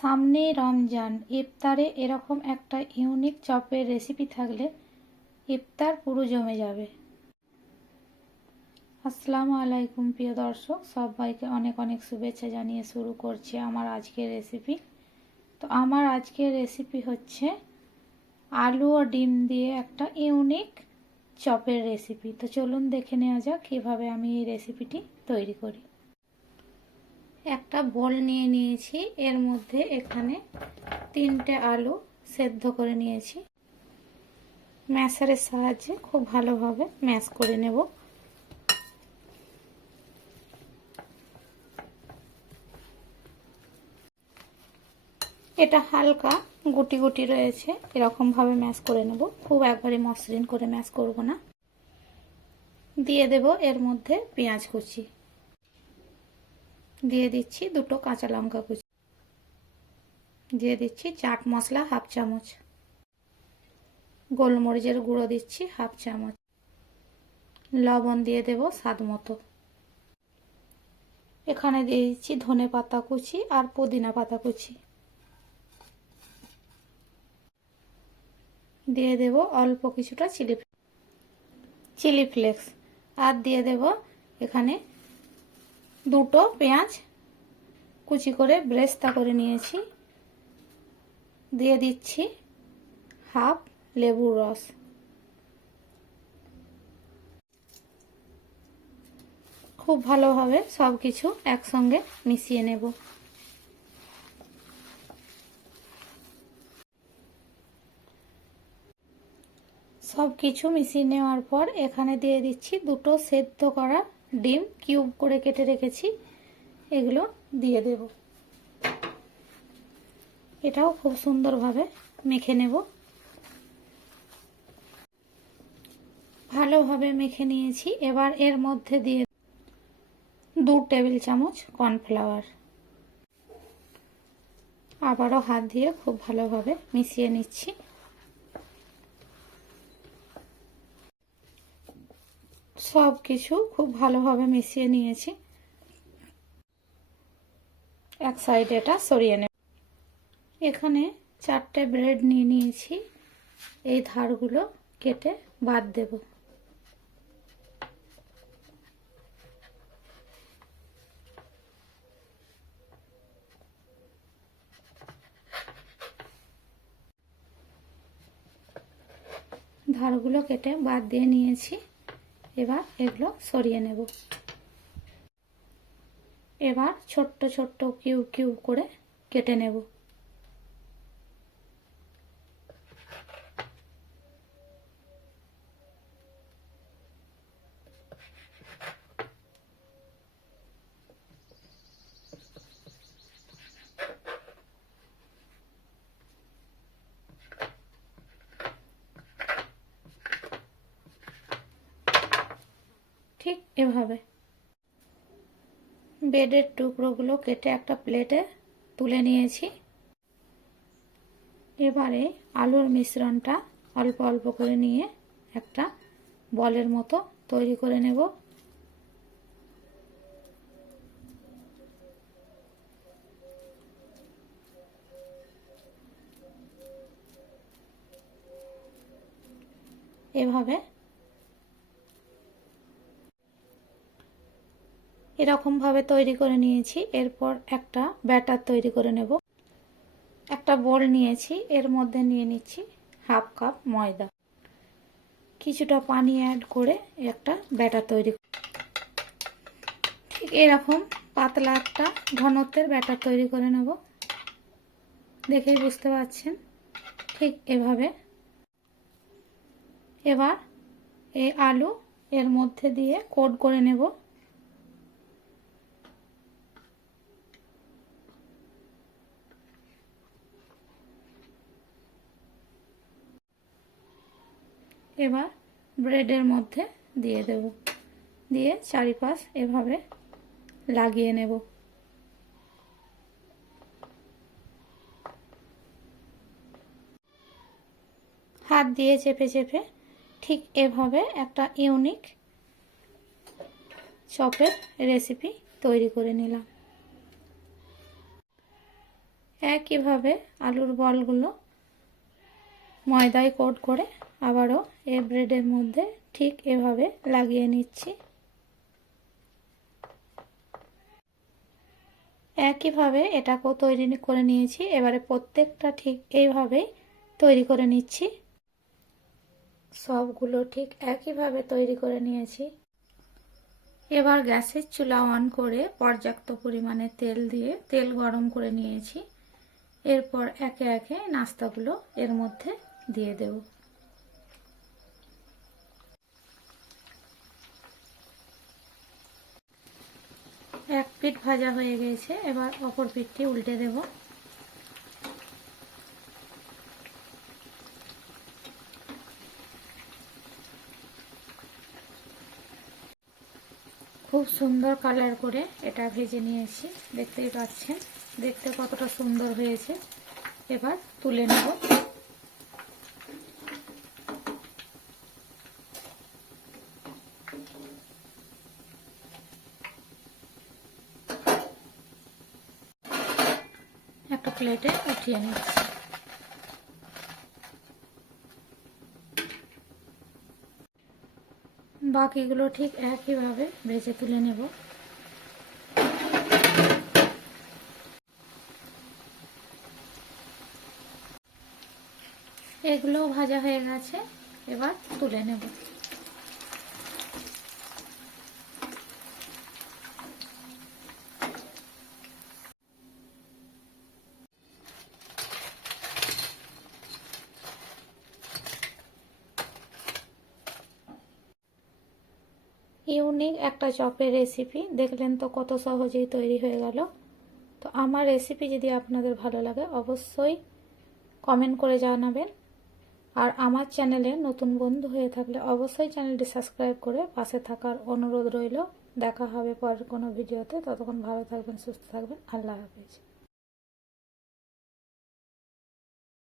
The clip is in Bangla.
সামনে রমজান, ইফতারে এরকম একটা ইউনিক চপের রেসিপি থাকলে ইফতার পুরো জমে যাবে। আসসালামু আলাইকুম প্রিয় দর্শক, সবাইকে অনেক অনেক শুভেচ্ছা জানিয়ে শুরু করছি আমার আজকের রেসিপি। তো আমার আজকের রেসিপি হচ্ছে আলু ও ডিম দিয়ে একটা ইউনিক চপের রেসিপি। তো চলুন দেখে নেওয়া যাক কীভাবে আমি এই রেসিপিটি তৈরি করি। একটা বোল নিয়ে নিয়েছি, এর মধ্যে এখানে 3টে আলু সেদ্ধ করে নিয়েছি। ম্যাশারের সাহায্যে খুব ভালোভাবে ম্যাশ করে নেব। এটা হালকা গুটি গুটি রয়েছে, এরকমভাবে ম্যাশ করে নেব, খুব একবারে মসৃণ করে ম্যাশ করব না। দিয়ে দেব এর মধ্যে পেঁয়াজ কুচি, দিয়ে দিচ্ছি 2টো কাঁচা লঙ্কা কুচি, দিয়ে দিচ্ছি চাট মশলা হাফ চামচ, গোলমরিচের গুঁড়ো দিচ্ছি হাফ চামচ, লবণ দিয়ে দেব স্বাদ মতো। এখানে দিয়ে দিচ্ছি ধনে পাতা কুচি আর পুদিনা পাতা কুচি, দিয়ে দেব অল্প কিছুটা চিলি ফ্লেক্স, আর দিয়ে দেব এখানে 2টো পেঁয়াজ কুচি করে ব্রেস্তা করে নিয়েছি, দিয়ে দিচ্ছি হাফ লেবুর রস। খুব ভালোভাবে সব কিছু একসঙ্গে মিশিয়ে নেব। সব কিছু মিশিয়ে নেওয়ার পর এখানে দিয়ে দিচ্ছি 2টো সেদ্ধ করা ডিম কিউব করে কেটে রেখেছি, এগুলো দিয়ে দেব। এটাও খুব সুন্দরভাবে মেখে নেব। ভালোভাবে মেখে নিয়েছি। এবার এর মধ্যে দিয়ে 2 টেবিল চামচ কর্নফ্লাওয়ার, আবারও হাত দিয়ে খুব ভালোভাবে মিশিয়ে নিচ্ছি। সব কিছু খুব ভালোভাবে মিশিয়ে নিয়েছি। এক সাইডে এটা সরিয়ে নেব। এখানে 4টে ব্রেড নিয়ে নিয়েছি, এই ধারগুলো কেটে বাদ দেব। ধারগুলো কেটে বাদ দিয়ে নিয়েছি। এবার এগুলো সরিয়ে নেব। এবার ছোট্ট ছোট্ট কিউব কিউব করে কেটে নেব। ঠিক এভাবে ব্রেডের টুকরোগুলো কেটে একটা প্লেটে তুলে নিয়েছি। এবারে আলুর মিশ্রণটা অল্প অল্প করে নিয়ে একটা বলের মতো তৈরি করে নেব। এভাবে এরকমভাবে তৈরি করে নিয়েছি। এরপর একটা ব্যাটার তৈরি করে নেব। একটা বোল নিয়েছি, এর মধ্যে নিয়ে নিচ্ছি হাফ কাপ ময়দা, কিছুটা পানি অ্যাড করে একটা ব্যাটার তৈরি। ঠিক এরকম পাতলা একটা ঘনত্বের ব্যাটার তৈরি করে নেব। দেখেই বুঝতে পারছেন, ঠিক এভাবে। এবার এই আলু এর মধ্যে দিয়ে কোট করে নেব। এবার ব্রেডের মধ্যে দিয়ে দেব, দিয়ে চারিপাশ এভাবে লাগিয়ে নেব। হাত দিয়ে চেপে চেপে ঠিক এভাবে একটা ইউনিক চপের রেসিপি তৈরি করে নিলাম। একইভাবে আলুর বলগুলো ময়দায় কোট করে আবারও এই ব্রেডের মধ্যে ঠিক এভাবে লাগিয়ে নিচ্ছি। একইভাবে এটাকেও তৈরি করে নিয়েছি। এবারে প্রত্যেকটা ঠিক এইভাবেই তৈরি করে নিচ্ছি। সবগুলো ঠিক একইভাবে তৈরি করে নিয়েছি। এবার গ্যাসের চুলা অন করে পর্যাপ্ত পরিমাণে তেল দিয়ে তেল গরম করে নিয়েছি। এরপর একে একে নাস্তাগুলো এর মধ্যে দিয়ে দেব। এক পিঠ ভাজা হয়ে গেছে, এবার অপর পিঠটি উল্টে দেব। খুব সুন্দর কালার করে এটা ভেজে নিয়েছি, দেখতেই পাচ্ছেন দেখতে কতটা সুন্দর হয়েছে। এবার তুলে নেব। একটা প্লেটে উঠিয়ে নিচ্ছি। বাকিগুলো ঠিক একইভাবে ভেজে তুলে নেব। এগুলোও ভাজা হয়ে গেছে, এবার তুলে নেব। ইউনিক একটা চপের রেসিপি দেখলেন তো, কত সহজেই তৈরি হয়ে গেল। তো আমার রেসিপি যদি আপনাদের ভালো লাগে অবশ্যই কমেন্ট করে জানাবেন। আর আমার চ্যানেলে নতুন বন্ধু হয়ে থাকলে অবশ্যই চ্যানেলটি সাবস্ক্রাইব করে পাশে থাকার অনুরোধ রইল। দেখা হবে পরের কোনো ভিডিওতে। ততক্ষণ ভালো থাকবেন, সুস্থ থাকবেন। আল্লাহ হাফেজ।